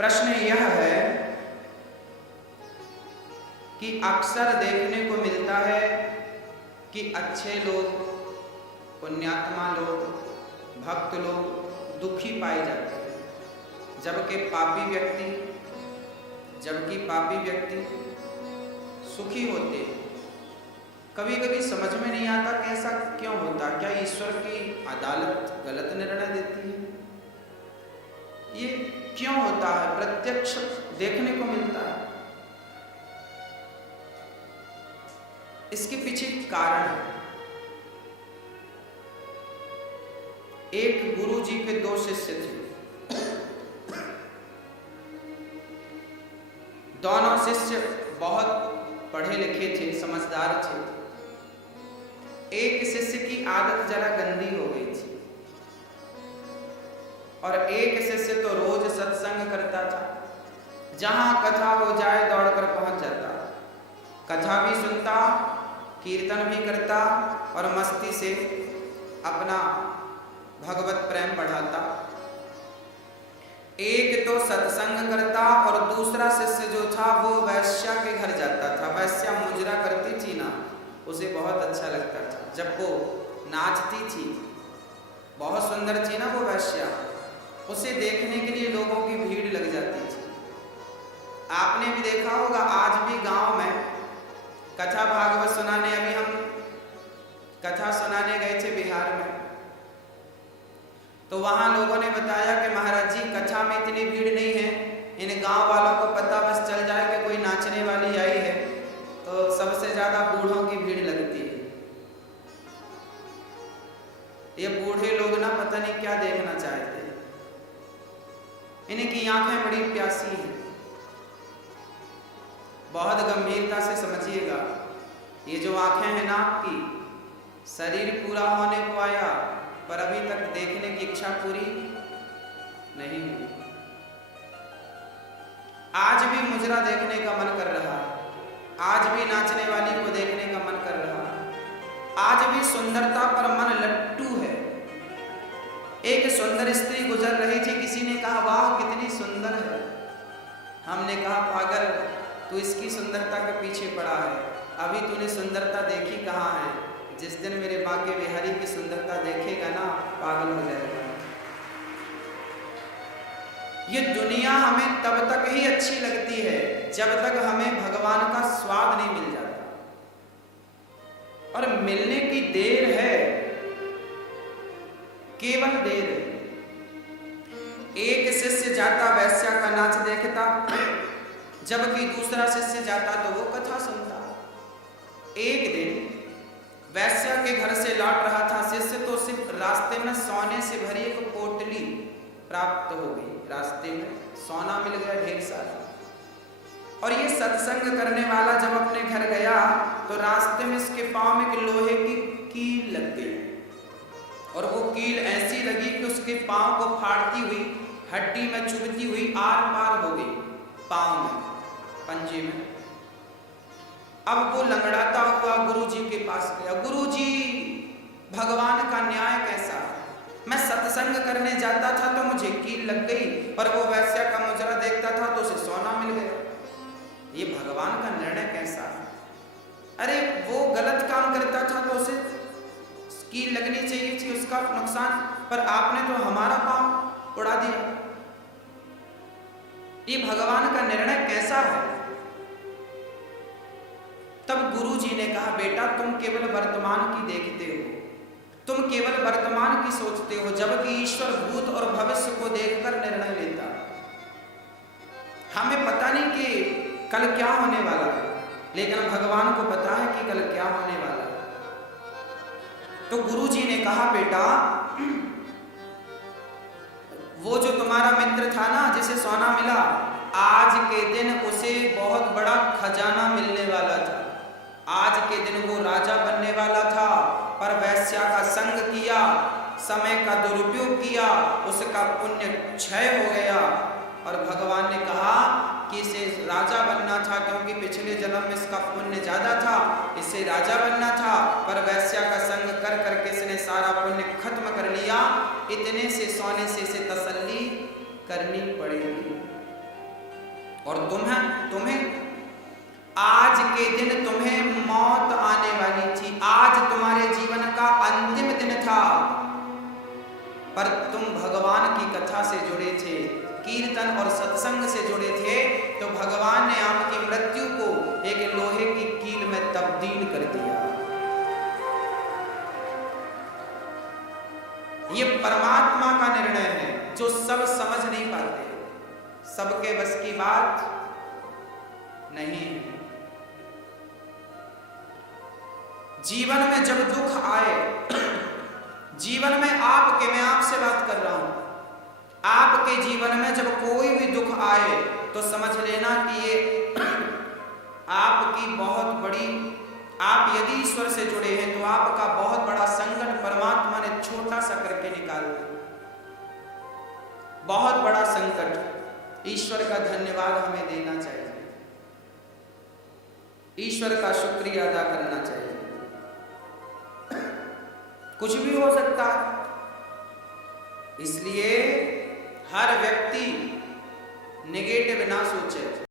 प्रश्न यह है कि अक्सर देखने को मिलता है कि अच्छे लोग, पुण्यात्मा लोग, भक्त लोग दुखी पाए जाते हैं, जबकि पापी व्यक्ति सुखी होते हैं। कभी कभी समझ में नहीं आता कि ऐसा क्यों होता। क्या ईश्वर की अदालत गलत निर्णय देती है? ये क्यों होता है? प्रत्यक्ष देखने को मिलता है। इसके पीछे कारण है। एक गुरु जी के 2 शिष्य थे। दोनों शिष्य बहुत पढ़े लिखे थे, समझदार थे। एक शिष्य की आदत जरा गंदी हो गई थी और एक शिष्य तो रोज सत्संग करता था। जहां कथा हो जाए दौड़कर पहुंच जाता, कथा भी सुनता, कीर्तन भी करता और मस्ती से अपना भगवत प्रेम बढ़ाता। एक तो सत्संग करता और दूसरा शिष्य जो था वो वैश्या के घर जाता था। वैश्या मुजरा करती थी ना, उसे बहुत अच्छा लगता था। जब वो नाचती थी, बहुत सुंदर थी ना वो वैश्या, उसे देखने के लिए लोगों की भीड़ लग जाती थी। आपने भी देखा होगा, आज भी गांव में कथा भागवत सुनाने, अभी हम कथा सुनाने गए थे बिहार में, तो वहां लोगों ने बताया कि महाराज जी कथा में इतनी भीड़ नहीं है, इन गांव वालों को पता बस चल जाए कि कोई नाचने वाली आई है तो सबसे ज्यादा बूढ़ों की भीड़ लगती है। ये बूढ़े लोग ना पता नहीं क्या देखना चाहते हैं, इनकी आंखें बड़ी प्यासी हैं। बहुत गंभीरता से समझिएगा, ये जो आंखें हैं ना आपकी, शरीर पूरा होने को आया पर अभी तक देखने की इच्छा पूरी नहीं हुई। आज भी मुजरा देखने का मन कर रहा है, आज भी नाचने वाली को देखने का मन कर रहा है, आज भी सुंदरता पर मन लट्टू है। एक सुंदर स्त्री गुजर रही थी, किसी ने कहा वाह कितनी सुंदर है। हमने कहा पागल, तू इसकी सुंदरता के पीछे पड़ा है, अभी तूने सुंदरता देखी कहाँ है? जिस दिन मेरे बांके बिहारी की सुंदरता देखेगा ना, पागल हो जाएगा। ये दुनिया हमें तब तक ही अच्छी लगती है जब तक हमें भगवान का स्वाद नहीं मिल जाता, और मिलने की देर है, केवल देर है। एक शिष्य जाता वैश्या का नाच देखता, जबकि दूसरा शिष्य जाता तो वो कथा सुनता। एक दिन वैश्या के घर से लौट रहा था शिष्य, तो सिर्फ रास्ते में सोने से भरी एक पोटली प्राप्त हो गई। रास्ते में सोना मिल गया ढेर सारा। और ये सत्संग करने वाला जब अपने घर गया तो रास्ते में इसके पांव में एक लोहे की कील लग गई, और वो कील ऐसी लगी कि उसके पांव को फाड़ती हुई, हड्डी में चुभती हुई आर पार हो गई, पांव में, पंजे में। अब वो लंगड़ाता हुआ गुरुजी के पास गया। गुरुजी, भगवान का न्याय कैसा? मैं सत्संग करने जाता था तो मुझे कील लग गई, और वो वैश्या का मुजरा देखता था तो उसे सोना मिल गया। ये भगवान का निर्णय कैसा? अरे वो गलत काम करता था तो उसे कील लगनी चाहिए थी, उसका नुकसान, पर आपने तो हमारा पांव उड़ा दिया। ये भगवान का निर्णय कैसा है? तब गुरुजी ने कहा, बेटा तुम केवल वर्तमान की देखते हो, तुम केवल वर्तमान की सोचते हो, जबकि ईश्वर भूत और भविष्य को देखकर निर्णय लेता। हमें पता नहीं कि कल क्या होने वाला है, लेकिन भगवान को पता है कि कल क्या होने वाला है। तो गुरुजी ने कहा, बेटा वो जो तुम्हारा मित्र था ना जिसे सोना मिला, आज के दिन उसे बहुत बड़ा खजाना मिलने वाला था। आज के दिन वो राजा बनने वाला था, पर वैश्या का संग किया, समय का दुरुपयोग किया, उसका पुण्य क्षय हो गया। और भगवान ने कहा कि इसे राजा बनना था, क्योंकि पिछले जन्म में इसका पुण्य ज्यादा था, इसे राजा बनना था, पर वैश्या का संग कर करके इसने सारा पुण्य खत्म कर लिया। इतने से सोने से इसे तसल्ली करनी पड़ेगी। और तुम्हें आज के दिन तुम्हें मौत आने वाली थी, आज तुम्हारे जीवन का अंतिम दिन था, पर तुम भगवान की कथा से जुड़े थे, कीर्तन और सत्संग से जुड़े थे, तो भगवान ने आपकी मृत्यु को एक लोहे की कील में तब्दील कर दिया। ये परमात्मा का निर्णय है जो सब समझ नहीं पाते, सबके बस की बात नहीं है। जीवन में जब दुख आए, जीवन में मैं आपसे बात कर रहा हूं, आपके जीवन में जब कोई भी दुख आए तो समझ लेना कि ये आपकी बहुत बड़ी, आप यदि ईश्वर से जुड़े हैं तो आपका बहुत बड़ा संकट परमात्मा ने छोटा सा करके निकाल दिया। बहुत बड़ा संकट, ईश्वर का धन्यवाद हमें देना चाहिए, ईश्वर का शुक्रिया अदा करना चाहिए। कुछ भी हो सकता है, इसलिए हर व्यक्ति नेगेटिव ना सोचे।